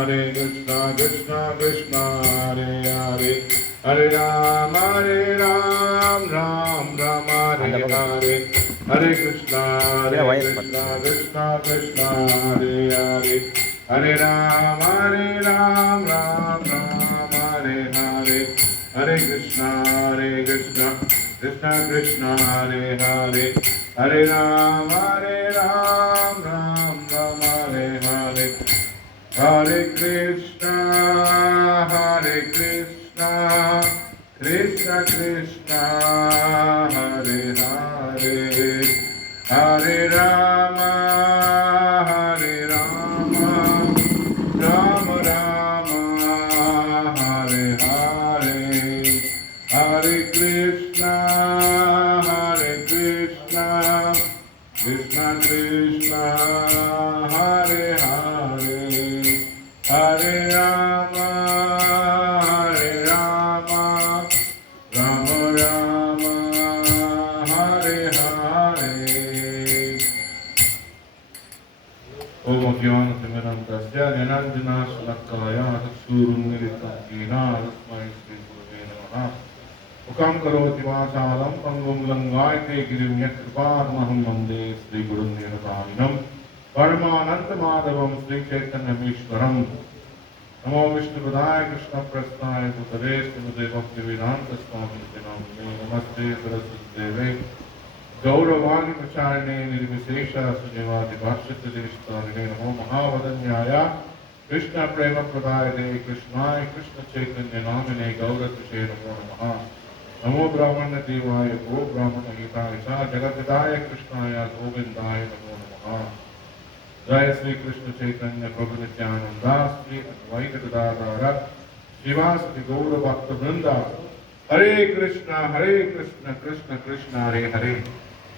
Hare Krishna, Krishna Krishna, Hare Hare, Hare Ram, Ram Ram, Hare Hare, Hare Krishna, Krishna Krishna, Hare Hare, Hare Ram, Ram Ram, Hare Hare, Hare Krishna, Krishna Krishna, Hare Hare, Hare Ram, Ram Ram, Hare Hare. Hare Krishna, Krishna Krishna, Hare Hare, Hare Rama, Rama Rama, Hare Hare, Hare Krishna, Krishna Krishna, Hare Hare. Hare Rama, Rama Rama, Hare Hare. Om Jnana-timirandasya Jnananjana-shalakaya Chakshurunmilitam Jena Tasmai Shri Gurave Namaha. Ukam karoti vachalam pangum langayate girim yakripāmaham vande Shri Gurum Nirvāninam Paramananda Madhavam Sri Chaitanya Ishwaram. Namo Vishnupadaya Krishna Prasthaya Bhutale Srimate Bhaktivedanta Swamite Namine Namaste Saraswati Deve Gauravani Pracharine Nirvishesha Sunyavati Bhashita Devishtarine Namo Mahavadanyaya Krishna Prema Pradayate Krishnaya Krishna Chaitanya Namine Gauratushe Namo Namaha Namo Brahmana Devaya Go Brahmana Hitaya Jagatidaya Krishnaya Govindaya Namo Namaha Jai Sri Krishna Chaitanya Prabhu Nityananda Sri Advaita Gadadhara Srivasati Gaura Bhakta Vrinda Hare Krishna, Krishna Krishna, Hare Hare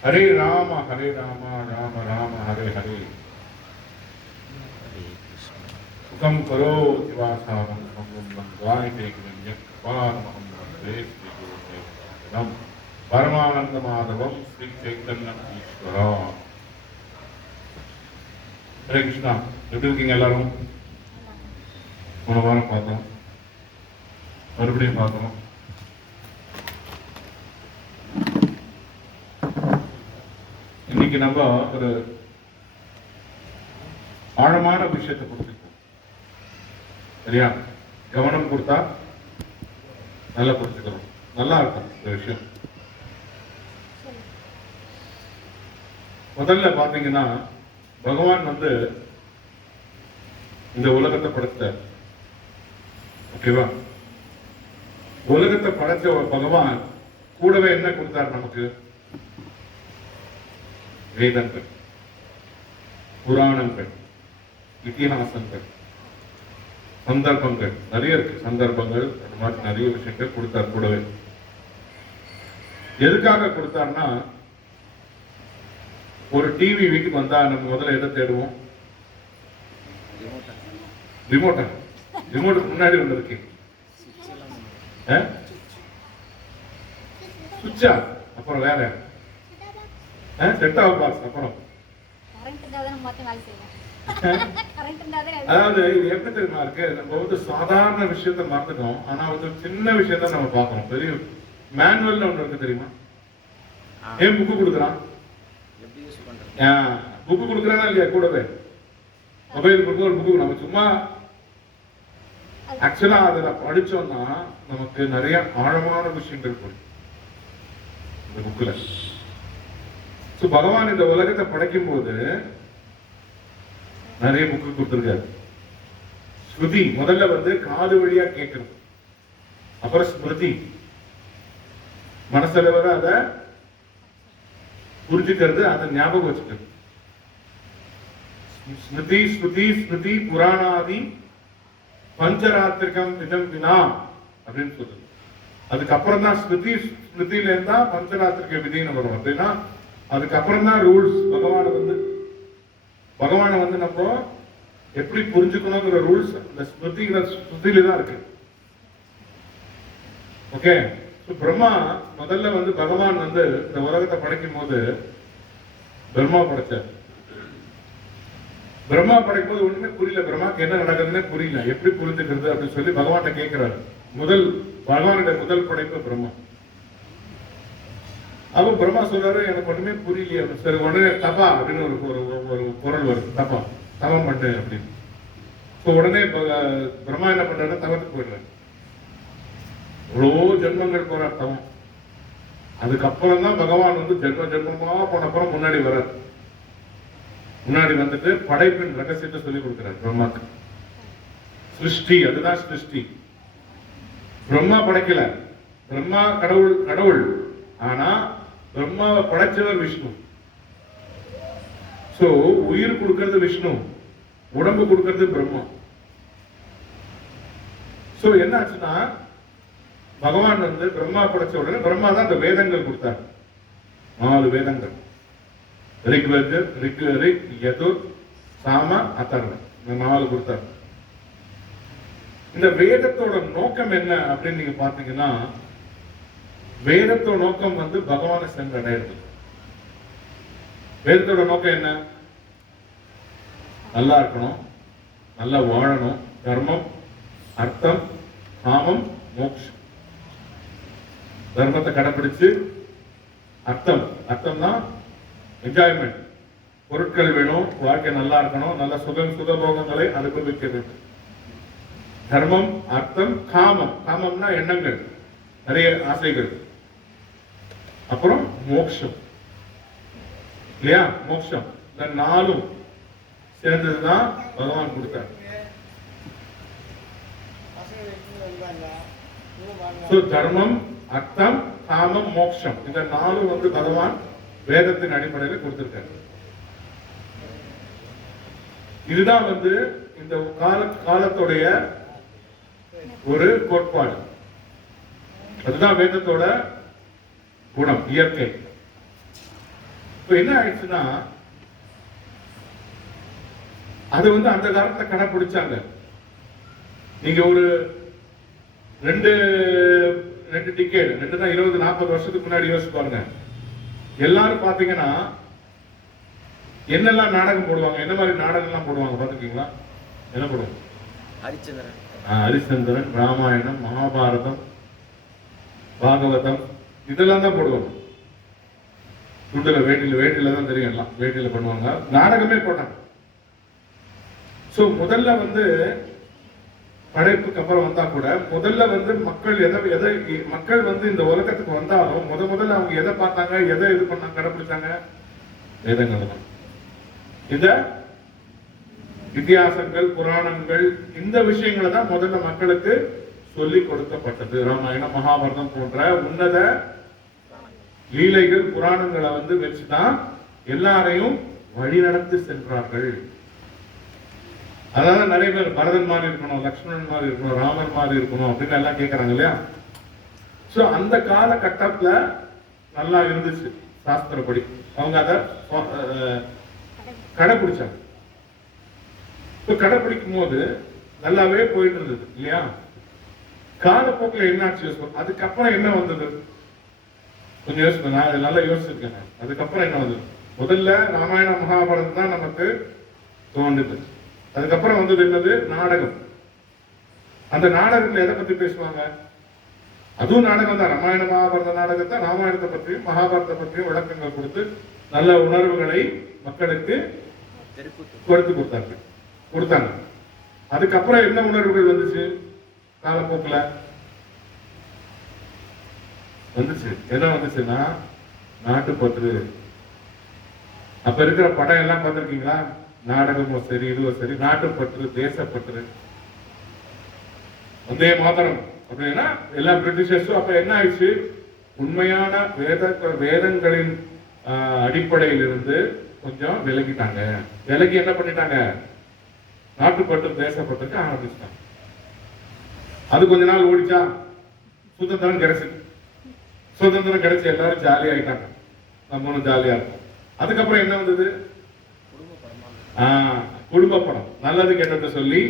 Hare Rama, Rama Rama, Hare Hare Ukam Karo Tivasam Samum Langvai Tekrim Yakpar Maham Vande Sri Guru Nam Paramananda Madhavam Sri Chaitanya Ishvara Hare Krishna, எப்படி இருக்கீங்க எல்லாரும்? போன வாரம் பார்த்தோம், மறுபடியும் பார்த்தோம். இன்னைக்கு நம்ம ஒரு ஆழமான விஷயத்தை புரிஞ்சுக்கணும். சரியா? கவனம் கொடுத்தா நல்லா புரிஞ்சுக்கிறோம். நல்லா இருக்கும் இந்த விஷயம். முதல்ல பாத்தீங்கன்னா பகவான் வந்து இந்த உலகத்தை படைத்தார். ஓகேவா? உலகத்தை படைச்ச பகவான் கூடவே என்ன கொடுத்தார் நமக்கு? வேதங்கள், புராணங்கள், இதிகாசங்கள், சந்தர்ப்பங்கள் நிறைய இருக்கு. சந்தர்ப்பங்கள் அந்த மாதிரி நிறைய விஷயங்கள் கொடுத்தார் கூடவே. எதுக்காக கொடுத்தார்னா, ஒரு டிவி வீட்டுக்கு வந்தா நம்ம முதல்ல எதை தேடுவோம்? ரிமோட்டா. ரிமோட்டுக்கு முன்னாடி ஒன்று இருக்கு, சுவிட்சா, அப்புறம் வேற செட் ஆஃப் பாக்ஸ், அப்புறம் அதாவது இது எப்படி தெரியுமா இருக்கு? நம்ம வந்து சாதாரண விஷயத்த மறந்துட்டோம், ஆனா வந்து சின்ன விஷயத்த நம்ம பார்க்கணும். பெரிய மேனுவல் ஒன்று இருக்கு தெரியுமா? ஏன் புக்கு கொடுக்குறான்? புக்கு கொடுக்குறானா இல்லையா? கூடவே மொபைல் புக்கு, ஒரு புக்கு. நம்ம சும்மா ஆக்சுவலா அதுல படிச்சோம்னா நமக்கு நிறைய ஆழமான விஷயங்கள் புரியும் இந்த புக்குல. பகவான் இந்த உலகத்தை படைக்கும் போது நிறைய புக்கு கொடுத்திருக்காரு. ஸ்ருதி முதல்ல வந்து காது வழியா கேட்கணும், அப்புறம் ஸ்மிருதி மனசுல வர அதை புரிஞ்சுக்கிறது, அதை ஞாபகம் வச்சுக்கிறது. ஸ்மிருதி ஸ்ருதி ஸ்மிருதி புராணாதி பஞ்சராத்திரிகம் இதம் வினா அப்படின்னு சொல்லுது. அதுக்கப்புறம் தான் ஸ்மிருதி, ஸ்மிருதியில இருந்தா பஞ்சராத்திரிக விதின்னு வரும். அப்படின்னா அதுக்கப்புறம் தான் ரூல்ஸ். பகவானை வந்து நம்ம எப்படி புரிஞ்சுக்கணுங்கிற ரூல்ஸ் அந்த ஸ்மிருதியில தான் இருக்கு. ஓகே, பிரம்மா முதல்ல வந்து பகவான் வந்து இந்த உலகத்தை படைக்கும் போது பிரம்மா படைச்சார். பிரம்மா படைப்பது ஒண்ணுமே புரியல, பிரம்மாக்கு என்ன நடக்குதுன்னு புரியல, எப்படி புரிஞ்சுக்கிறது அப்படின்னு சொல்லி பகவான்கிட்ட கேட்கிறாரு. பகவானுடைய முதல் படைப்பு பிரம்மா. அப்ப பிரம்மா சொல்றாரு, எனக்கு ஒண்ணுமே புரியலையே. சரி, உடனே தபா அப்படின்னு ஒரு குரல் வருது, தபா, தவம் பண்ணு அப்படின்னு. உடனே பிரம்மா என்ன பண்றாரு, தவத்துக்கு போயிடுறாரு. எவ்வளோ ஜென்மங்கள் போறார் தவம். அதுக்கப்புறம் தான் பகவான் வந்து ஜென்மமா போனப்புறம் முன்னாடி வர்றார். முன்னாடி வந்துட்டு படைப்பின் ரகசியத்தை சொல்லி கொடுக்கிறார் பிரம்மாக்கு. சிருஷ்டி, அதுதான் சிருஷ்டி. பிரம்மா படைக்கல, பிரம்மா கடவுள். ஆனா பிரம்மாவை படைச்சவர் விஷ்ணு. சோ உயிர் கொடுக்கிறது விஷ்ணு, உடம்பு கொடுக்கிறது பிரம்மா. சோ என்ன ஆச்சுன்னா, பகவான் வந்து பிரம்மா படைச்ச உடனே பிரம்மா தான் அந்த வேதங்கள் கொடுத்தார். 4 வேதங்கள், ரிக், யஜுர், சாம, அதர்வ, இந்த 4 கொடுத்தார். இந்த வேதத்தோட நோக்கம் என்ன அப்படின்னு நீங்க பாத்தீங்கன்னா, வேதத்தோட நோக்கம் வந்து பகவானை சென்றடையிறது. வேதத்தோட நோக்கம் என்ன? நல்லா இருக்கணும், நல்லா வாழணும், தர்மம், அர்த்தம், காமம், மோட்சம். தர்மத்தை கடைபிடிச்சு, அர்த்தம் தான் என்ஜாய்மெண்ட், பொருட்கள் வேணும், வாழ்க்கை நல்லா இருக்கணும், நல்ல சுகபோகங்களை அனுபவிக்க வேண்டும். தர்மம், அர்த்தம், காமம், காமம்னா எண்ணங்கள், நிறைய ஆசைகள். அப்புறம் மோட்சம், இல்லையா? மோட்சம். இந்த 4 சேர்ந்ததுதான் பகவான் கொடுத்தார். தர்மம், அர்த்தம், காமம், மோட்சம், இந்த 4 வந்து பகவான் வேதத்தின் அடிப்படையில் கொடுத்திருக்காரு. இதுதான் வந்து இந்த காலத்துடைய ஒரு கோட்பாடு. அதுதான் வேதத்தோட குணம், இயற்கை. இப்ப என்ன ஆயிடுச்சுன்னா, அது வந்து அந்த காலத்துல கடைபிடிச்சாங்க. நீங்க ஒரு 2 டிகேட், 20-40 வருஷத்துக்கு முன்னாடி யோசிச்சு பாருங்க. எல்லாரும் பாத்தீங்கன்னா என்னெல்லாம் நாடகம் போடுவாங்க, என்ன மாதிரி நாடகம்லாம் போடுவாங்க பாத்துக்கீங்களா? என்ன போடுவாங்க? ஹரிச்சந்திரன், ராமாயணம், மகாபாரதம், பாகவதம், இதெல்லாம் தான் போடுவாங்க. துண்டுல வேட்டில தான் தெரியும், எல்லாம் வேட்டில பண்ணுவாங்க, நாடகமே போட்டாங்க. சோ முதல்ல வந்து படைப்புக்கு அப்புறம் வந்தா கூட, முதல்ல வந்து மக்கள் வந்து இந்த உலகத்துக்கு வந்தாலும் முதல்ல அவங்க எதை பார்த்தாங்க, எதை இது பண்ணாங்க, கடைபிடிச்சாங்க? வேதங்கள் தான். இந்த இதிகாசங்கள், புராணங்கள், இந்த விஷயங்களை தான் முதல்ல மக்களுக்கு சொல்லி கொடுக்கப்பட்டது. ராமாயணம், மகாபாரதம் போன்ற உன்னத லீலைகள், புராணங்களை வந்து வச்சுதான் எல்லாரையும் வழிநடத்தி சென்றார்கள். அதாவது நிறைய பேர் பரதன் மாதிரி இருக்கணும், லக்ஷ்மணன் மாதிரி இருக்கணும், ராமர் மாதிரி இருக்கணும் அப்படின்னு எல்லாம் கேட்கறாங்க இல்லையா? சோ அந்த காலகட்டத்துல நல்லா இருந்துச்சு சாஸ்திரப்படி, அவங்க அதை கடைபிடிச்சாங்க. கடைபிடிக்கும் போது நல்லாவே போயிட்டு இருந்தது இல்லையா? காலப்போக்கில் என்னாச்சு? அதுக்கப்புறம் என்ன வந்தது? கொஞ்சம் யோசிப்பேன், நான் நல்லா யோசிச்சிருக்கேன். அதுக்கப்புறம் என்ன வந்தது? முதல்ல ராமாயண மகாபாரதம் தான் நமக்கு தோன்றுது. அதுக்கப்புறம் வந்தது என்னது? நாடகம். அந்த நாடகத்துல எதை பத்தி பேசுவாங்க? அதுவும் நாடகம் தான். ராமாயண மகாபாரத நாடகத்தை ராமாயணத்தை பற்றியும் மகாபாரதத்தை பற்றியும் விளக்கங்கள் கொடுத்து நல்ல உணர்வுகளை மக்களுக்கு கொடுத்தாங்க. அதுக்கப்புறம் என்ன உணர்வுகள் வந்துச்சு? காலப்போக்கில் வந்துச்சு. என்ன வந்துச்சுன்னா, நாட்டுப்பற்று. அப்ப இருக்கிற படம் எல்லாம் பார்த்திருக்கீங்களா? நாடகமும் சரி, இதுவும் சரி, நாட்டுப்பற்று, தேசப்பற்று, வந்தே மாதரம் அப்படின்னா எல்லாம் பிரிட்டிஷர்ஸும். அப்ப என்ன ஆயிடுச்சு? உண்மையான வேதங்களின் அடிப்படையில் இருந்து கொஞ்சம் விலகிட்டாங்க. விலகி என்ன பண்ணிட்டாங்க? நாட்டுப்பற்று, தேசப்பற்றுக்கு ஆரம்பிச்சிட்டாங்க. அது கொஞ்ச நாள் ஓடிச்சா, சுதந்திரம் கிடைச்சு எல்லாரும் ஜாலியா ஆயிட்டாங்க. நம்மளும் ஜாலியா இருக்கும். அதுக்கப்புறம் என்ன வந்தது? குடும்ப படம், நல்லது கெட்டதை சொல்லி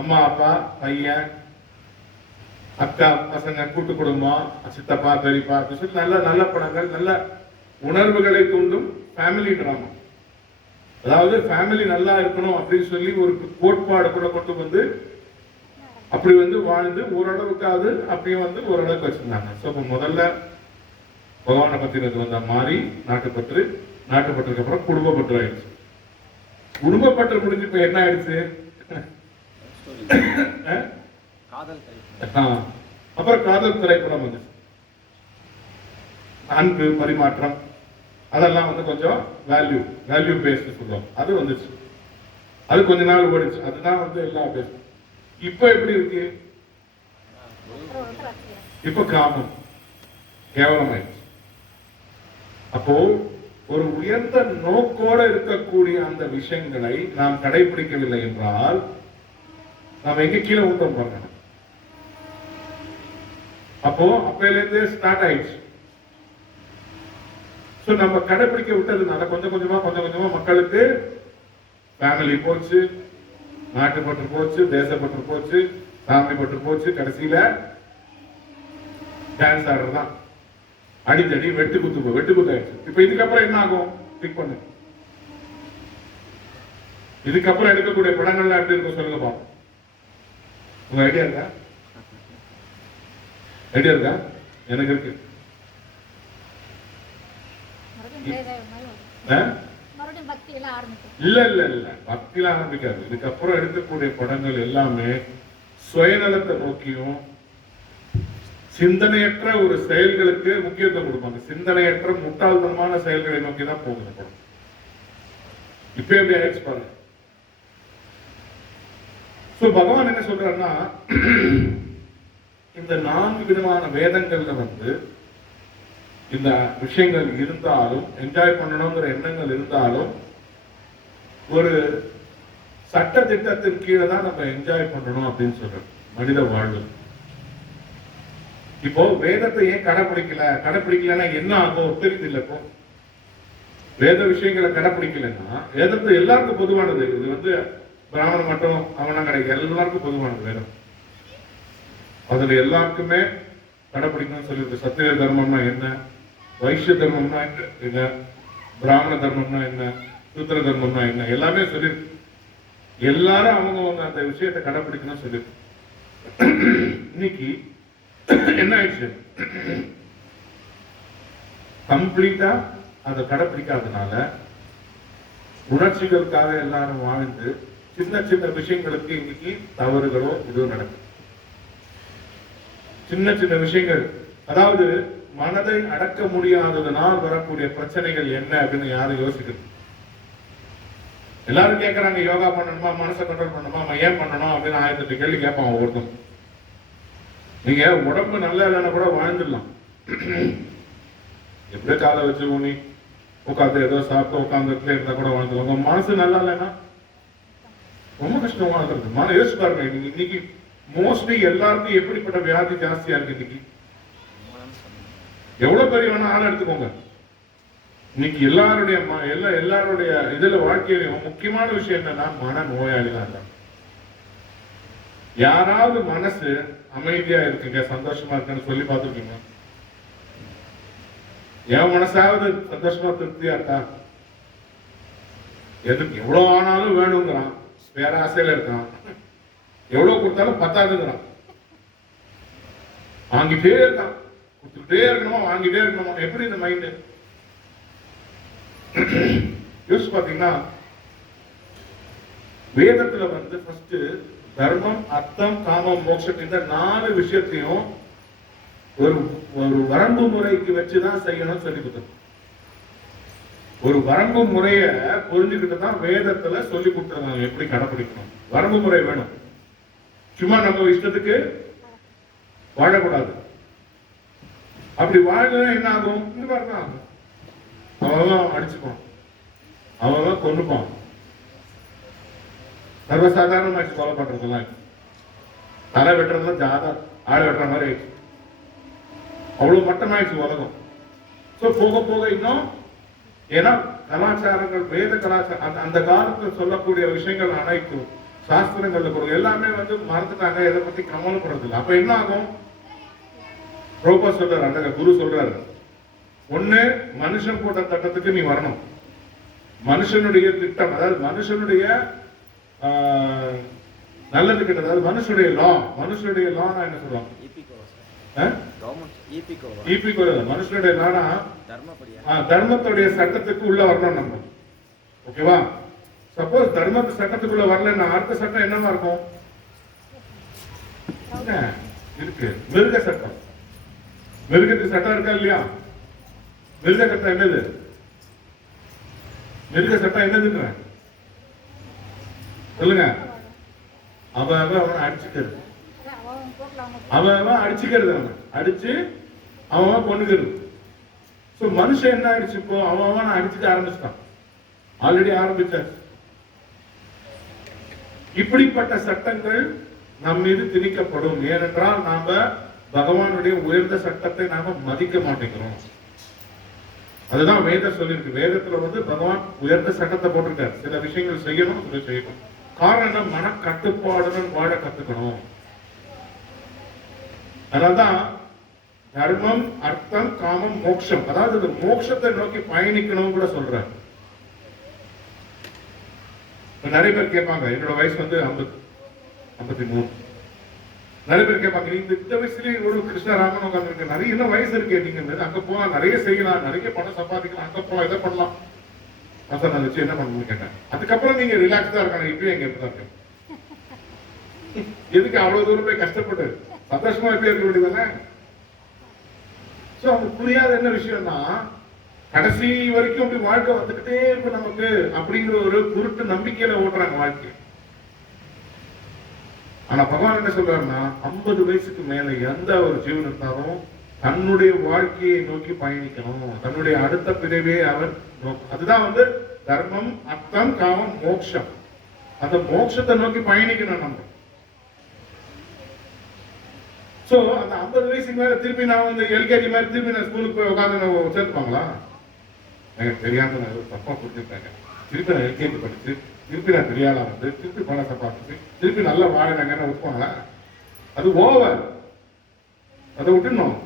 அம்மா, அப்பா, பையன், அக்கா, பசங்க, கூட்டு குடும்பம், சித்தப்பா, பெரியப்பா சொல்லி நல்ல நல்ல படங்கள், நல்ல உணர்வுகளை தூண்டும் ஃபேமிலி டிராமா. அதாவது ஃபேமிலி நல்லா இருக்கணும் அப்படின்னு சொல்லி ஒரு கோட்பாடு கூட கொண்டு வந்து அப்படி வந்து வாழ்ந்து ஓரளவுக்காவது அப்படியும் வந்து ஓரளவுக்கு வச்சிருந்தாங்க. ஸோ இப்போ முதல்ல பகவானை பத்தினது வந்தா மாறி நாட்டுப்பற்று, நாட்டுப்பற்றுக்கு அப்புறம் குடும்பப்பற்று ஆயிடுச்சு. குடும்பப்பற்று முடிஞ்சு இப்ப என்ன ஆயிடுச்சு? அப்புறம் காதல் திரைப்படம் வந்து அன்பு பரிமாற்றம் அதெல்லாம் வந்து கொஞ்சம் வேல்யூ பேஸ்ட் சொல்லுவோம், அது வந்துச்சு. அது கொஞ்ச நாள் ஓடிச்சு. அதுதான் வந்து எல்லாம் பேச. இப்ப எப்படி இருக்கு? இப்ப காமம் கேவலமாயிடுச்சு. அப்போ ஒரு உயர்ந்த நோக்கோட இருக்கக்கூடிய அந்த விஷயங்களை நாம் கடைபிடிக்கவில்லை என்றால் நாம் எங்க கீழே ஊத்தம் பாருங்க. அப்போ அப்பையிலேருந்து ஸ்டார்ட் ஆயிடுச்சு. ஸோ நம்ம கடைபிடிக்க விட்டதுனால கொஞ்சம் கொஞ்சமா மக்களுக்கு ஃபேமிலி போச்சு, நாட்டுப்பற்று போச்சு, தேசப்பற்று போச்சு, சாமி பற்று போச்சு, கடைசியில டான்ஸ் ஆடுறது தான். அடித்தடி வெட்டு குத்து ஆயிடுச்சு. இப்ப இதுக்கப்புறம் என்ன ஆகும்? திங்க் பண்ணு. இதுக்கப்புறம் எடுக்கக்கூடிய படங்கள்லாம் எப்படி இருக்கும் சொல்லுங்க பாப்போம். உங்க ஐடியா இருக்கா? எனக்கு இருக்கு. இல்ல பக்தியில ஆரம்பிக்காது. இதுக்கப்புறம் எடுக்கக்கூடிய படங்கள் எல்லாமே சுயநலத்தை நோக்கியும் சிந்தனையற்ற ஒரு செயல்களுக்கு முக்கியத்துவம் கொடுப்பாங்க. சிந்தனையற்ற முட்டாள்தனமான செயல்களை நோக்கி தான் போகுது படம். இப்ப எப்படி ஆயிடுச்சு பாருங்க. பகவான் என்ன சொல்றாருன்னா, இந்த 4 விதமான வேதங்கள்ல வந்து இந்த விஷயங்கள் இருந்தாலும், என்ஜாய் பண்ணணுங்கிற எண்ணங்கள் இருந்தாலும், ஒரு சட்ட திட்டத்தின் கீழே தான் நம்ம என்ஜாய் பண்ணணும் அப்படின்னு சொல்றோம் மனித வாழ்வு. இப்போ வேதத்தை ஏன் கடைபிடிக்கலன்னா என்ன ஆகும் தெரியுது இல்ல? இப்போ வேத விஷயங்களை கடைபிடிக்கலன்னா, வேதத்தை எல்லாருக்கும் பொதுவானது. இது வந்து பிராமணன் மட்டும் அவனா கிடையாது, எல்லாருக்கும் பொதுவானது வேதம். அதுல எல்லாருக்குமே கடைபிடிக்கணும்னு சொல்லியிருக்கு. சத்திரிய தர்மம்னா என்ன, வைஷ்ய தர்மம்னா என்ன, பிராமண தர்மம்னா என்ன, சூத்திர தர்மம்னா என்ன, எல்லாமே சொல்லியிருக்கு. எல்லாரும் அவங்க அந்த விஷயத்தை கடைபிடிக்கணும்னு சொல்லியிருக்கு. இன்னைக்கு என்ன ஆயிடுச்சு? கம்ப்ளீட்டா அதை கடைபிடிக்காதனால உணர்ச்சிகளுக்காக எல்லாரும் வாழ்ந்து சின்ன சின்ன விஷயங்களுக்கு இன்னைக்கு தவறுகளோ இதுவும் நடக்கும். சின்ன சின்ன விஷயங்கள், அதாவது மனதை அடக்க முடியாததனால் வரக்கூடிய பிரச்சனைகள் என்ன அப்படின்னு யாரும் யோசிக்கணும். எல்லாரும் கேட்கறாங்க, யோகா பண்ணணுமா, மனசை கண்ட்ரோல் பண்ணணுமா, ஏன் பண்ணணும் அப்படின்னு 1008 கேள்வி கேட்பான் ஒவ்வொருத்தரும். நீங்க உடம்பு நல்லா இல்லைன்னா கூட வாழ்ந்துடலாம். எப்படி காலை வச்சு ஊனி உட்காந்து ஏதோ சாப்பிட்டு உட்காந்து இருந்தா கூட வாழ்ந்துடலாம். உங்க மனசு நல்லா இல்லைன்னா ரொம்ப கஷ்டம் வாழ்ந்துருக்கு. மன யோசிச்சு பாருங்க. இன்னைக்கு மோஸ்ட்லி எல்லாருக்கும் எப்படிப்பட்ட வியாதி ஜாஸ்தியா இருக்கு இன்னைக்கு. எவ்வளவு பெரிய வேணா ஆள் எடுத்துக்கோங்க. இன்னைக்கு எல்லாருடைய இதுல வாழ்க்கையிலும் முக்கியமான விஷயம் என்னன்னா மன நோயாளி தான் இருக்காங்க. யாராவது மனசு அமைதியா இருக்குங்க, சந்தோஷமா இருக்குன்னு சொல்லி பார்த்துருக்கீங்க? என் மனசாவது சந்தோஷமா திருப்தியா இருக்கா? எதுக்கு எவ்வளவு ஆனாலும் வேணுங்கிறான், வேற ஆசையில இருக்கான். எவ்வளவு கொடுத்தாலும் பத்தாதுங்கிறான், வாங்கிட்டே இருக்கான். கொடுத்துட்டே இருக்கணுமா, வாங்கிட்டே இருக்கணுமா? எப்படி இந்த மைண்ட்? யோசிச்சு பாத்தீங்கன்னா, வேதத்துல வந்து ஃபர்ஸ்ட் தர்மம், அர்த்தம், காமம், மோட்சம் இந்த 4 விஷயத்தையும் ஒரு வரம்பு முறைக்கு வச்சுதான் செய்யணும்னு சொல்லி கொடுத்தோம். ஒரு வரம்பு முறைய புரிஞ்சுக்கிட்டு தான் வேதத்துல சொல்லி கொடுத்துருக்காங்க எப்படி கடைபிடிக்கணும். வரம்பு முறை வேணும். சும்மா நம்ம இஷ்டத்துக்கு வாழக்கூடாது. அப்படி வாழ்ந்தா என்ன ஆகும்? இந்த மாதிரி தான் ஆகும். அவன் அடிச்சுப்பான், அவன் கொண்டுப்பான். சர்வசாதாரணமாச்சு கொலை பண்றதுலாம். தலை வெட்டுறதுலாம் ஜாதா ஆள் வெட்டுற மாதிரி ஆயிடுச்சு. அவ்வளவு மட்டமாயிடுச்சு உலகம். போக போக இன்னும், ஏன்னா கலாச்சாரங்கள், வேத கலாச்சாரம், அந்த காலத்துல சொல்லக்கூடிய விஷயங்கள் அனைத்தும் சாஸ்திரங்கள்ல கொடுங்க எல்லாமே வந்து மறந்துட்டாங்க. எதை பத்தி கவலைப்படுறது இல்லை. அப்ப என்ன ஆகும்? ப்ரோபா சொல்றாரு, அந்த குரு சொல்றாரு, ஒண்ணு மனுஷன் போட்ட தட்டத்துக்கு நீ வரணும், மனுஷனுடைய திட்டம், அதாவது மனுஷனுடைய நல்லது கிட்ட, அதாவது மனுஷனுடைய லா என்ன சொல்லுவாங்க? மனுஷனுடைய லானா தர்மத்துடைய சட்டத்துக்கு உள்ள வரணும் நம்ம. ஓகேவா? சப்போஸ் தர்மத்து சட்டத்துக்குள்ள வரலன்னா அடுத்த சட்டம் என்னவா இருக்கும்? இருக்கு மிருக சட்டம். மிருகத்துக்கு சட்டம் இருக்கா இல்லையா? மிருக சட்டம் என்னது? மிருக சட்டம் என்னதுன்ற சொல்லுங்க. அவன் அவனை அடிச்சுக்கிறது, அவன் அடிச்சுக்கிறது, அவன் அடிச்சு அவன் கொண்டுக்கிறது. சோ மனுஷன் என்ன ஆயிடுச்சு? இப்போ அவன் அடிச்சுக்க ஆரம்பிச்சுட்டான், ஆல்ரெடி ஆரம்பிச்சாச்சு. இப்படிப்பட்ட சட்டங்கள் நம் மீது திணிக்கப்படும். ஏனென்றால் நாம பகவானுடைய உயர்ந்த சட்டத்தை நாம மதிக்க மாட்டேங்கிறோம். அதுதான் வேதம் சொல்லியிருக்கு. வேதத்துல பகவான் உயர்ந்த சட்டத்தை போட்டிருக்காரு. சில விஷயங்கள் செய்யணும், சில செய்யணும். காரணம் மன கட்டுப்பாடுடன் வாழ கத்துக்கணும். அதனால்தான் தர்மம், அர்த்தம், காமம், மோட்சம், அதாவது இந்த மோட்சத்தை நோக்கி பயணிக்கணும் கூட சொல்ற. நிறைய பேர் கேட்பாங்க, என்னோட வயசு 53. நிறைய பேர் கேட்பாங்க, இந்த வயசுலயே ஒரு கிருஷ்ணராமன் உட்காந்துருக்கு, நிறைய இன்னும் வயசு இருக்கே, நீங்க அங்க போலாம், நிறைய செய்யலாம், நிறைய பணம் சம்பாதிக்கலாம், அங்க போலாம், இதை பண்ணலாம். நான் வச்சு என்ன பண்ணணும்னு கேட்டேன். அதுக்கப்புறம் நீங்க ரிலாக்ஸ்டா இருக்காங்க. இப்பயும் எங்க எப்பதான் இருக்கு, எதுக்கு அவ்வளவு தூரம் போய் கஷ்டப்பட்டு சந்தோஷமா எப்படி இருக்க வேண்டியதானே? அவங்க புரியாத என்ன விஷயம்னா, கடைசி வரைக்கும் அப்படி வாழ்க்கை வந்துகிட்டே இருக்கும் நமக்கு அப்படிங்கிற ஒரு குருட்டு நம்பிக்கையில ஓட்டுறாங்க வாழ்க்கை. ஆனா பகவான் என்ன சொல்றாருன்னா, 50 வயசுக்கு மேல எந்த ஒரு ஜீவன் இருந்தாலும் தன்னுடைய வாழ்க்கையை நோக்கி பயணிக்கணும். தன்னுடைய அடுத்த பிறவியை அவர் அதுதான் தர்மம், அர்த்தம், காமம், மோட்சம். அந்த மோட்சத்தை நோக்கி பயணிக்கணும் நம்ம. சோ அந்த 50 வயசுக்கு மேல திருப்பி நான் எல்கேஜி மாதிரி திருப்பி நான் ஸ்கூலுக்கு போய் உட்காந்து சேர்த்துப்பாங்களா? எனக்கு தெரியாம நான் தப்பா புரிஞ்சுட்டாங்க. திருப்பி நான் எல்கேஜி படிச்சு திருப்பி நான் தெரியாத திருப்பி பணம் சம்பாதிச்சு திருப்பி நல்லா வாழனாங்கன்னு விட்டுப்பாங்க. அது ஓவர், அதை விட்டுணும்.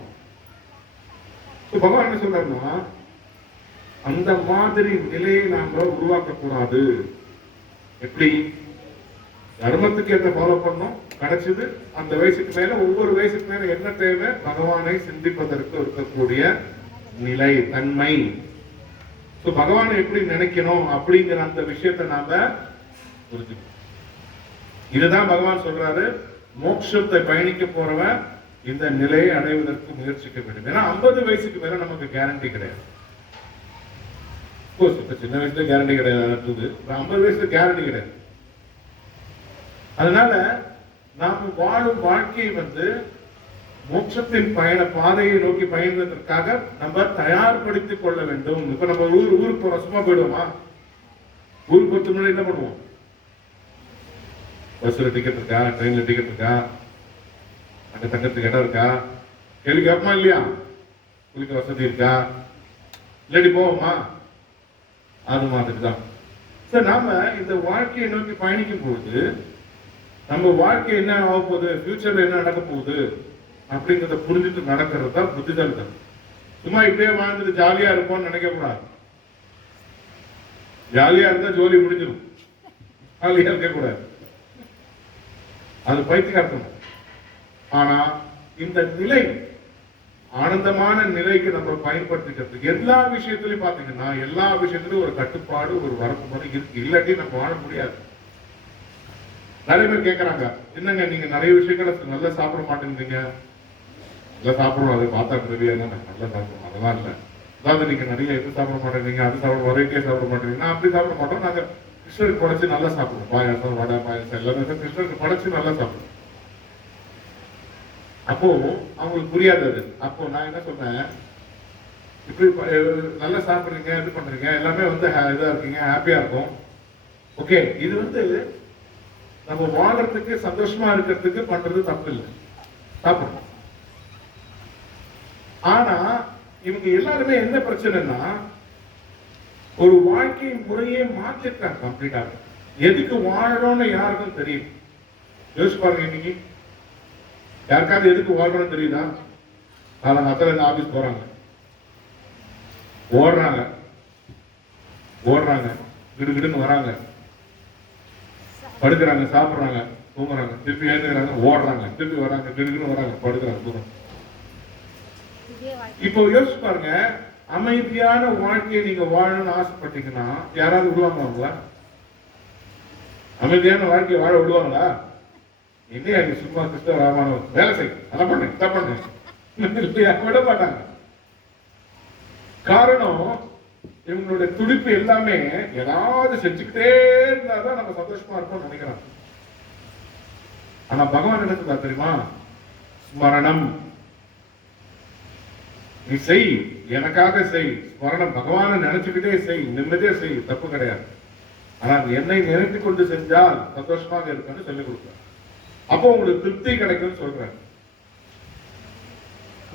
பகவான் என்ன சொல்றாருன்னா, அந்த மாதிரி நிலையை நாம உருவாக்க கூடாது. எப்படி? தர்மத்துக்கு என்ன ஃபாலோ பண்ணோம், கிடைச்சது. அந்த வயசுக்கு மேல ஒவ்வொரு வயசுக்கு மேல என்ன தேவை, பகவானை சிந்திப்பதற்கு இருக்கக்கூடிய நிலை, தன்மை. பகவானை எப்படி நினைக்கணும் அப்படிங்கிற அந்த விஷயத்தை நாம புரிஞ்சுக்கணும். இதுதான் பகவான் சொல்றாரு, மோட்சத்தை பயணிக்க போறவன் இந்த நிலையை அடைவதற்கு முயற்சிக்க வேண்டும். ஏன்னா 50 வயசுக்கு மேல நமக்கு கேரண்டி கிடையாது. இப்ப சின்ன வயசுல கேரண்டி கிடையாது, 50 வயசுல கேரண்டி கிடையாது. அதனால நாம் வாழும் வாழ்க்கையை மோட்சத்தின் பயண பாதையை நோக்கி பயணிப்பதற்காக நம்ம தயார்படுத்திக் கொள்ள வேண்டும். இப்ப நம்ம ஊருக்கு போறோம், சும்மா போயிடுவோமா? ஊருக்கு போறது முன்னாடி என்ன பண்ணுவோம்? பஸ்ல டிக்கெட் இருக்கா, ட்ரெயின்ல டிக்கெட் இருக்கா, அங்க தங்கத்துக்கு இடம் இருக்கா, கேள்வி கேட்போமா இல்லையா? குளிக்க வசதி இருக்கா, இல்லாட்டி போவோமா? அது மாதிரிதான் நாம இந்த வாழ்க்கையை நோக்கி பயணிக்கும் பொழுது நம்ம வாழ்க்கை என்ன ஆக போகுது, ஃபியூச்சர்ல என்ன நடக்க போகுது அப்படிங்கிறத புரிஞ்சுட்டு நடக்கிறது தான் புத்திசாலித்தனம். சும்மா இப்படியே வாழ்ந்துட்டு ஜாலியா இருப்போம்னு நினைக்க கூடாது. ஜாலியா இருந்தா ஜோலி முடிஞ்சிடும், ஜாலியா இருக்க கூடாது, அது பைத்தியக்காரத்தனம். ஆனா இந்த நிலை, ஆனந்தமான நிலைக்கு நம்ம பயன்படுத்திக்கிறதுக்கு எல்லா விஷயத்திலையும் பாத்தீங்கன்னா, எல்லா விஷயத்திலும் ஒரு கட்டுப்பாடு, ஒரு வரப்பு இருக்கு. இல்லாட்டி நம்ம வாழ முடியாது. நிறைய பேர் கேட்கறாங்க, என்னங்க நீங்க நிறைய விஷயங்களை நல்லா சாப்பிட மாட்டேங்கிறீங்க. நல்லா சாப்பிடுவோம், அதை பார்த்தா தெரியாது, நல்லா சாப்பிடுவோம், அதெல்லாம் இல்லை. அதாவது நீங்க நிறைய எது சாப்பிட மாட்டேங்கிறீங்க, அது சாப்பிட வெரைட்டியா சாப்பிட மாட்டேங்கிறீங்க. அப்படி சாப்பிட மாட்டோம். நாங்க கிருஷ்ணருக்கு படைச்சு நல்லா சாப்பிடுவோம். பாயாசம், வடை, பாயாசம் எல்லாமே கிருஷ்ணருக்கு படைச்சு நல்லா சாப்பிடுவோம். அப்போ அவங்களுக்கு புரியாது அது. அப்போ நான் என்ன சொன்னேன், இப்படி நல்லா சாப்பிடுறீங்க, இது பண்றீங்க, எல்லாமே இதா இருக்கீங்க, ஹாப்பியா இருக்கும். ஓகே, இது நம்ம வாழ்றதுக்கு, சந்தோஷமா இருக்கிறதுக்கு பண்றது தப்பு இல்லை, சாப்பிடணும். ஆனா இவங்க எல்லாருமே என்ன பிரச்சனைன்னா, ஒரு வாழ்க்கை முறையே மாத்திருக்காங்க கம்ப்ளீட்டா. எதுக்கு வாழணும்னு யாருக்கும் தெரியும்? யோசிச்சு பாருங்க. இன்னைக்கு யாருக்காவது எதுக்கு வாழ்றோம்னு தெரியுதா? அத்தனை ஆபீஸ் போறாங்க, ஓடுறாங்க, கிடுகிடுன்னு வராங்க, படுக்கிறாங்க, சாப்பிடுறாங்க, தூங்குறாங்க, திருப்பி எழுந்துக்கிறாங்க, ஓடுறாங்க, திருப்பி வராங்க, கிடுகிடுன்னு வராங்க, படுக்கிறாங்க, தூங்குறாங்க. இப்போ யோசிச்சு பாருங்க, அமைதியான வாழ்க்கையை நீங்க வாழணும்னு ஆசைப்பட்டீங்கன்னா யாராவது விடுவாங்களா? அமைதியான வாழ்க்கையை வாழ விடுவாங்களா? இல்லையா? சும்மா கிறிஸ்தவ ராமானவன் வேலை செய், அதை பண்ணு, இதை பண்ணு, விட மாட்டாங்க. காரணம், இவங்களுடைய துடிப்பு எல்லாமே ஏதாவது செஞ்சுக்கிட்டே இருந்தாதான் நம்ம சந்தோஷமா இருப்போம்னு நினைக்கிறோம். ஆனா பகவான் என்ன தெரியுமா? ஸ்மரணம். நீ செய், எனக்காக செய், ஸ்மரணம், பகவானை நினைச்சுக்கிட்டே செய், நிம்மதியா செய், தப்பு கிடையாது. ஆனால் என்னை நினைத்து கொண்டு செஞ்சால் சந்தோஷமாக இருக்குன்னு சொல்லிக் கொடுக்குறேன். அப்போ உங்களுக்கு திருப்தி கிடைக்கும்னு சொல்றேன்.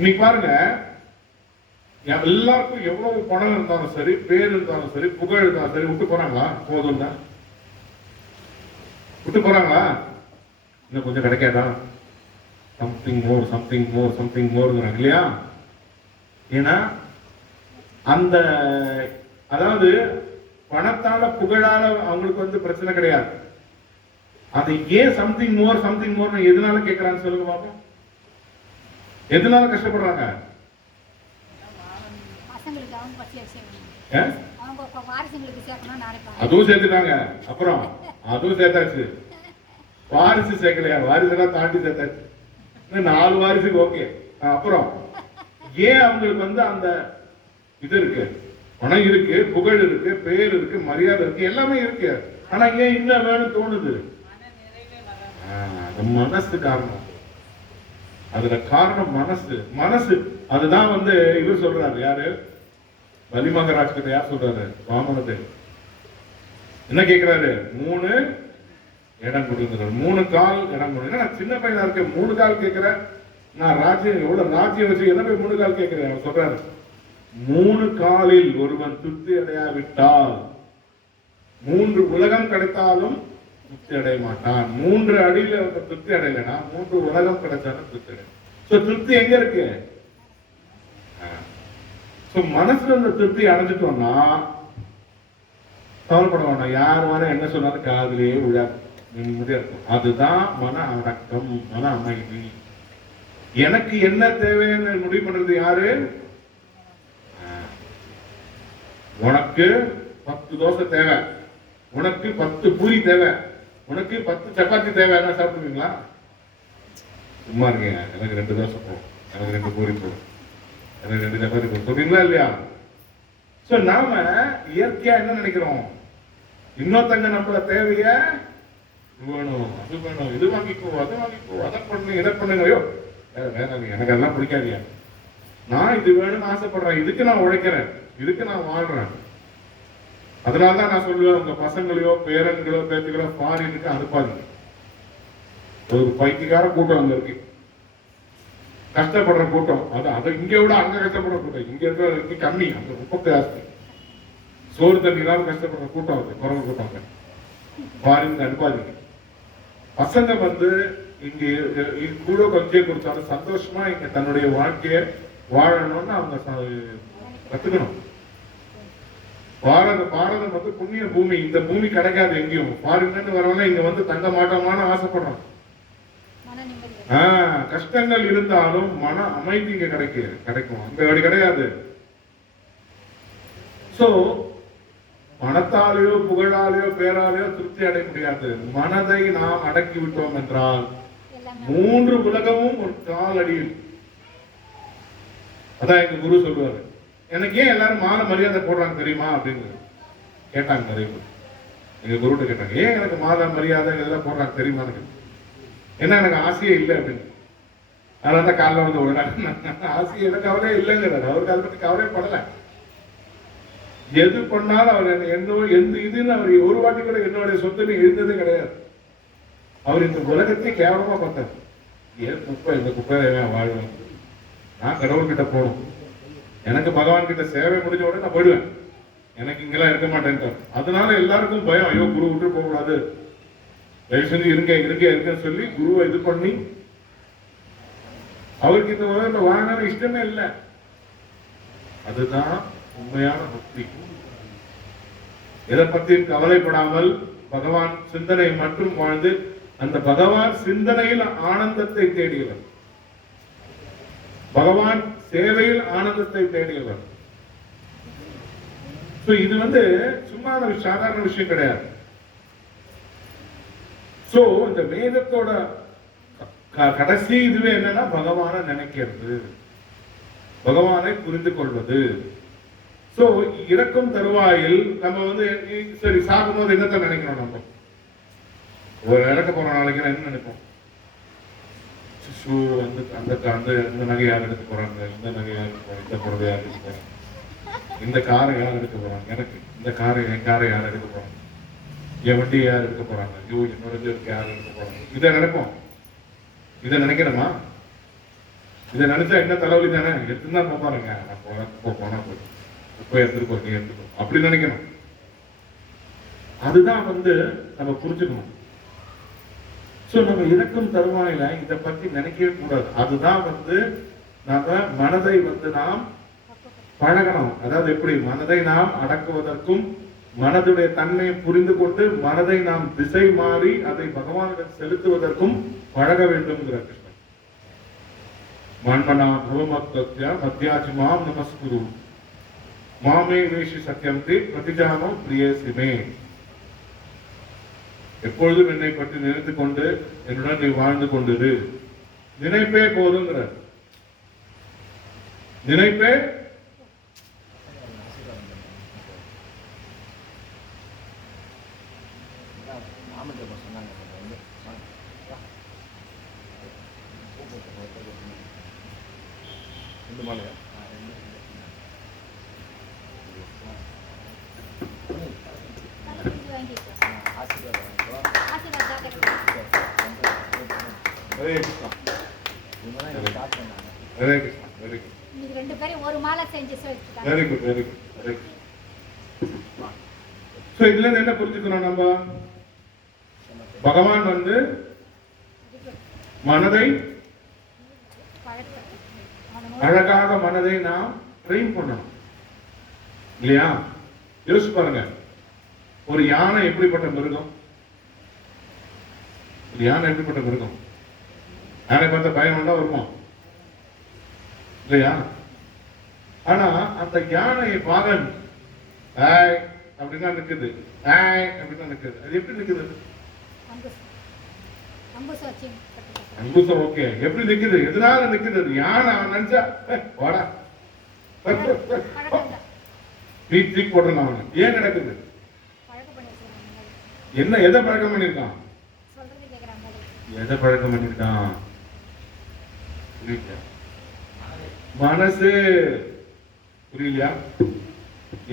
நீ பாருங்க, எல்லாருக்கும் எவ்வளவு பணம் இருந்தாலும் சரி, பேர் இருந்தாலும் சரி, புகழ் இருந்தாலும் சரி, விட்டு போறாங்களா? போதும் தான் விட்டு போறாங்களா? இன்னும் கொஞ்சம் கிடைக்காதா? Something more, something more, something more இல்லையா? ஏன்னா அந்த, அதாவது பணத்தால புகழால அவங்களுக்கு பிரச்சனை கிடையாது. அது ஏன் சம்திங் மோர், சம்திங் மோர் எதனால கேட்கிறான்னு சொல்லுங்க பாப்போம். எதனால கஷ்டப்படுறாங்க? அதுவும் சேர்த்துட்டாங்க, அப்புறம் அதுவும் சேர்த்தாச்சு. வாரிசு சேர்க்கலையா? வாரிசு எல்லாம் தாண்டி சேர்த்தாச்சு. 4 வாரிசுக்கு ஓகே. அப்புறம் ஏன் அவங்களுக்கு அந்த இது இருக்கு, பணம் இருக்கு, புகழ் இருக்கு, பேர் இருக்கு, மரியாதை இருக்கு, எல்லாமே இருக்கு. ஆனா ஏன் இன்னும் வேணும் தோணுது? மனசு காரணம். அதுல காரணம் மனசு. மனசு அதுதான் இவர் சொல்றாரு. யாரு? பலி மகாராஜ் கிட்ட யார் சொல்றாரு? வாமனதேவ் என்ன கேட்கிறாரு? 3 இடம் கொடுக்குறாரு. 3 கால் இடம் கொடுங்க. நான் சின்ன பையனா இருக்கேன், 3 கால் கேட்கிறேன். நான் ராஜ்யம், எவ்வளவு ராஜ்யம் வச்சு என்ன போய் 3 கால் கேட்கிறேன்? அவர் சொல்றாரு, 3 காலில் ஒருவன் திருப்தி அடையாவிட்டால் 3 உலகம் கிடைத்தாலும் திருப்தி அடைய மாட்டான். 3 அடியில திருப்தி அடையலனா 3 உலகம் கிடைச்சாலும் திருப்தி அடைய. திருப்தி எங்க இருக்கு? மனசுல இந்த திருப்தி அடைஞ்சிட்டோம்னா கவலைப்பட வேண்டாம். யார் வேணா என்ன சொன்னாலும் காதலியே விழாது, நிம்மதியா இருக்கும். அதுதான் மன அடக்கம், மன அமைதி. எனக்கு என்ன தேவைன்னு முடிவு பண்றது யாரு? உனக்கு 10 தோசை தேவை, உனக்கு 10 பூரி தேவை, உனக்கு 10 சப்பாத்தி தேவை. என்ன சாப்பிடுவீங்களா? சும்மா இருக்கீங்க, எனக்கு 2 தோசை போடும், எனக்கு 2 பூரி போடும், எனக்கு 2 சப்பாத்தி போடும் சொல்றீங்களா இல்லையா? சோ நாம இயற்கையா என்ன நினைக்கிறோம்? இன்னொருத்தங்க நம்மள தேவைய வேணும், அது வேணும், இது வாங்கிக்கோ, அதை வாங்கிக்கோ, அதை பண்ணு, இதை பண்ணுங்க. ஐயோ வேணாம், எனக்கு அதெல்லாம் பிடிக்காதியா. நான் இது வேணும்னு ஆசைப்படுறேன், இதுக்கு நான் உழைக்கிறேன், இதுக்கு நான் வாழ்றேன். அதனாலதான் நான் சொல்லுவேன், உங்க பசங்களையோ பேரன்களோ பேத்திகளோ ஃபாரினுக்கு அனுப்பாதீங்க. ஒரு பைத்தியக்கார கூட்டம் அங்க இருக்கு, கஷ்டப்படுற கூட்டம். அது இங்க விட அங்க கஷ்டப்படுற கூட்டம். இங்க இருக்கிற கம்மி, அங்க ரொம்ப ஜாஸ்தி. சோறு தண்ணினாலும் கஷ்டப்படுற கூட்டம் அது, குறவு கூட்டம். ஃபாரினுக்கு அனுப்பாதீங்க. பசங்க இங்க கூட கொஞ்சம் கொடுத்தாலும் சந்தோஷமா இங்க தன்னுடைய வாழ்க்கைய வாழணும்னு அவங்க கத்துக்கணும். பாரதம் புண்ணிய பூமி. இந்த பூமி கிடைக்காது எங்கேயும். ஃபாரின்ல வரவங்க இங்க தங்க மாட்டோமான்னு ஆசைப்படுறோம். கஷ்டங்கள் இருந்தாலும் மன அமைதி இங்க கிடைக்கும். அங்க அப்படி கிடையாது. சோ பணத்தாலேயோ புகழாலேயோ பேராலேயோ திருப்தி அடைய முடியாது. மனதை நாம் அடக்கி விட்டோம் என்றால் 3 உலகமும் ஒரு கால் அடியில். அதான் எங்க குரு சொல்லுவாரு. எனக்கு ஏன் எல்லாரும் மான மரியாதை போடுறாங்க தெரியுமா அப்படின்னு கேட்டாங்க நிறைய பேர். எங்க குருட்ட கேட்டாங்க, ஏன் எனக்கு மாத மரியாதை இதெல்லாம் போடுறாங்க தெரியுமா? என்ன எனக்கு ஆசையே இல்லை அப்படின்னு. அதனாலதான் காலைல விடுறாங்க. ஆசையை எனக்கு கவலையே இல்லைங்கிறாரு. அவருக்கு அதை பத்தி கவலையே படலை. எது பண்ணாலும் அவர் எந்த இதுன்னு அவர் ஒரு வாட்டி கூட என்னுடைய சொத்துன்னு எழுந்ததே கிடையாது. அவர் இந்த உலகத்தை கேவலமா பார்த்தார். ஏன் குப்பை, இந்த குப்பையில வாழ்வேன், நான் கடவுள்கிட்ட போகணும், எனக்கு பகவான் கிட்ட சேவை முடிஞ்ச உடனே நான் போயிடுவேன், எனக்கு இங்கெல்லாம் இருக்க மாட்டேன். அதனால எல்லாருக்கும் பயம், ஐயோ குரு விட்டு போக கூடாது, தயவு செஞ்சு இருக்குன்னு சொல்லி குருவை இது பண்ணி அவருக்கு இந்த உலகத்தை வாழணும் இஷ்டமே இல்லை. அதுதான் உண்மையான பக்தி. எதை பற்றியும் கவலைப்படாமல் பகவான் சிந்தனை மட்டும் வாழ்ந்து அந்த பகவான் சிந்தனையில் ஆனந்தத்தை தேடியவர், பகவான் சேவையில் ஆனந்தத்தை தேடியவர். இது சும்மா சாதாரண விஷயம் கிடையாது. சோ இந்த வேதத்தோட கடைசி இதுவே என்னன்னா பகவானை நினைக்கிறது, பகவானை புரிந்து கொள்வது. சோ இறக்கும் தருவாயில் நம்ம சரி சாகும்போது என்னத்தை நினைக்கணும்? நம்ம ஒரு இறக்க போற நாளைக்கு என்ன நினைப்போம்? அந்த நகை யார் எடுக்க போறாங்க, இந்த நகை யார் எடுக்க போறாங்க, இந்த பொருளை யார் எடுக்க போறாங்க, இந்த காரை யார் எடுக்க போறாங்க, எனக்கு இந்த என் காரை யார் எடுக்க போறாங்க, என் வண்டியை யார் எடுக்க போறாங்க, ஐயோ என்னோட இருக்கு யார் எடுக்க போறாங்க, இதை நினைப்போம். இதை நினைக்கிறோமா? இதை நினைச்சா என்ன தலைவலி தானே, எடுத்துதான் போப்பாருங்க, நான் போனா போய் போய் எடுத்துட்டு போய் எடுத்துக்கோ அப்படி நினைக்கணும். அதுதான் நம்ம புரிஞ்சுக்கணும். சோ நம்ம இறக்கும் தருவாயில இதை பத்தி நினைக்கவே கூடாது. அதுதான் நம்ம மனதை நாம் பழகணும். அதாவது எப்படி மனதை நாம் அடக்குவதற்கும் மனதுடைய தன்மையை புரிந்து கொண்டு மனதை நாம் திசை மாறி அதை பகவானிடம் செலுத்துவதற்கும் பழக வேண்டும்ங்கிற கிருஷ்ணன். மன்மனா பவமத்யா மத்தியாச்சி மாம் நமஸ்குரு மாமே வேஷி சத்தியம் தே பிரதிஜானம் பிரியசிமே. எப்பொழுதும் என்னை பற்றி நினைத்துக் கொண்டு என்னுடன் நீ வாழ்ந்து கொண்டிரு. நினைப்பே போதுங்கிற, நினைப்பே இதுல என்ன புரிஞ்சுக்கணும்? நம்ம பகவான் மனதை அழகாக மனதை நாம் ட்ரெயின் பண்ணணும் இல்லையா? யோசிச்சு பாருங்க, ஒரு யானை எப்படிப்பட்ட மிருகம்? யானை எப்படிப்பட்ட மிருகம்? யானை பார்த்த பயம் தான் வருமா இல்லையா? ஆனா அந்த யானை பாகன் அப்படின்னா நிக்குது, அப்படின்னா நிக்குது. அது எப்படி நிக்குது? அங்குசம் ஓகே. எப்படி நிக்குது? எதனால நிக்குது? யானை அவன் நினைச்சா வாடா பீக் போடுறான். அவன் ஏன் நடக்குது? என்ன எதை பழக்கம் பண்ணிருக்கான்? எதை பழக்கம் பண்ணிருக்கான்? மனசு. புரியலையா?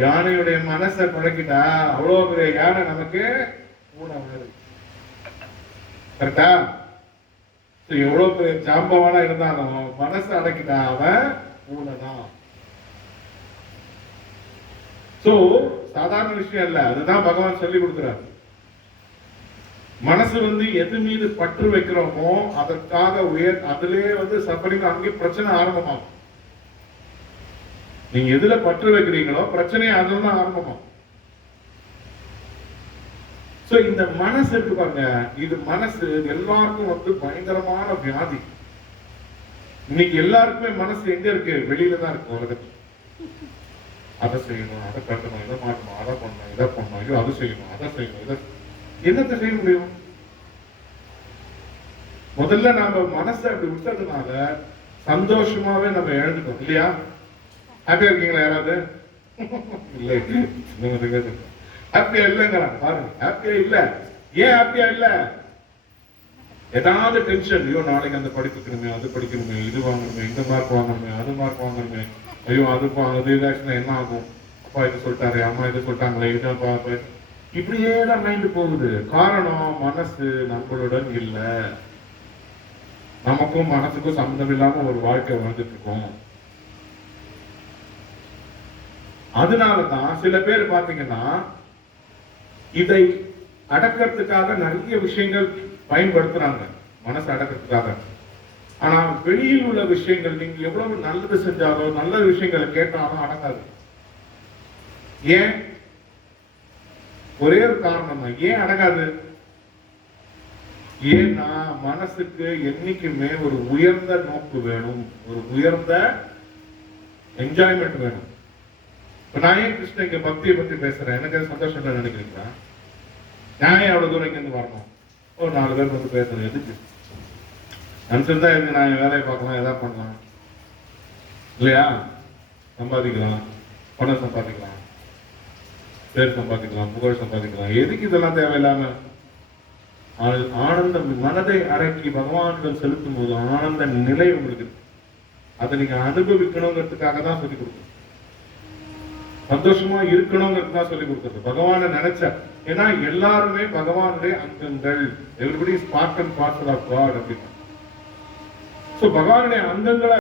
யானையுடைய மனசை பழக்கிட்டா அவ்வளவு பெரிய யானை நமக்கு கரெக்டா? எவ்வளவு பெரிய ஜாம்பவானா இருந்தாலும் மனசை அடக்கிட்டா அவன் ஊனதான். சோ சாதாரண விஷயம் இல்ல. அதுதான் பகவான் சொல்லி கொடுக்கிறார். மனசு எது மீது பற்று வைக்கிறோமோ அதற்காக அதிலே சஃபரிங், அங்கே பிரச்சனை ஆரம்பமாகும். நீங்க எதுல பற்று வைக்கிறீங்களோ பிரச்சனை அதுதான் ஆரம்பமாகும். சோ இந்த மனசு இருக்கு பாருங்க, இது மனசு எல்லாருக்கும் பயங்கரமான வியாதி. இன்னைக்கு எல்லாருக்குமே மனசு எங்க இருக்கு? வெளியில தான் இருக்கு. உலகத்துல அதை செய்யணும், அதை கட்டணும், இதை மாட்டணும், அதை பண்ணணும், இதை பண்ணணும், ஐயோ அது செய்யணும், அதை செய்யணும், இதை என்னத்தை செய்ய முடியும்? முதல்ல நாம மனசை அப்படி விட்டதுனால சந்தோஷமாவே நம்ம எழுந்துட்டோம் இல்லையா? ஹாப்பியா இருக்கீங்களா? யாராவது இல்லை ஹாப்பியா இல்லைங்கிறாங்க பாருங்க. ஹாப்பியா இல்ல. ஏன் ஹாப்பியா இல்ல? ஏதாவது டென்ஷன். ஐயோ நாளைக்கு அந்த படிக்கணுமே, அது படிக்கணுமே, இது வாங்கணுமே, இந்த மார்க் வாங்கணுமே, அது மார்க் வாங்கணுமே, ஐயோ அது என்ன ஆகும், அப்பா இது சொல்லிட்டாரு, அம்மா இது சொல்லிட்டாங்களே, இது இப்படியே தான் மைண்ட் போகுது. காரணம் மனசு நம்மளுடன் இல்ல. நமக்கும் மனசுக்கும் சம்பந்தம் இல்லாம ஒரு வாழ்க்கை வாழ்ந்துட்டு இருக்கோம். அதனாலதான் சில பேர் பாத்தீங்கன்னா இதை அடக்கிறதுக்காக நிறைய விஷயங்கள் பயன்படுத்துறாங்க, மனசை அடக்கிறதுக்காக. ஆனா வெளியில் உள்ள விஷயங்கள் நீங்க எவ்வளவு நல்லது செஞ்சாலும் நல்ல விஷயங்களை கேட்டாலும் அடங்காது. ஏன்? ஒரே ஒரு காரணம் தான். ஏன் அடங்காது? ஏன்னா மனசுக்கு என்னைக்குமே ஒரு உயர்ந்த நோக்கு வேணும், ஒரு உயர்ந்த என்ஜாய்மெண்ட் வேணும். இப்ப நான் ஏன் கிருஷ்ண இங்க பக்தியை பத்தி பேசுறேன், எனக்கு அது சந்தோஷம் இல்லை நினைக்கிறீங்களா? நான் ஏன் அவ்வளவு தூரம் இங்க இருந்து வரணும்? ஒரு 4 பேர் வந்து பேசணும், எதுக்கு? நினைச்சிருந்தா எதுக்கு நான் என் வேலையை பார்க்கலாம், எதா பண்ணலாம் இல்லையா? சம்பாதிக்கலாம், பணம் சம்பாதிக்கலாம், பேர் சம்பாதிக்கலாம், புகழ் சம்பாதிக்கலாம். எதுக்கு இதெல்லாம் தேவையில்லாம? ஆனந்த மனதை அடக்கி பகவான்கள் செலுத்தும் போது ஆனந்த நிலை உங்களுக்கு அதை நீங்க அனுபவிக்கணுங்கிறதுக்காக தான் சொல்லிக் கொடுக்கணும். சந்தோஷமா இருக்கணுங்கிறது தான் சொல்லிக் கொடுக்குறது. பகவானை நினைச்ச, ஏன்னா எல்லாருமே பகவானுடைய அங்கங்கள். Everybody is part and parcel of god அப்படின்னு. சோ பகவானுடைய அங்கங்களை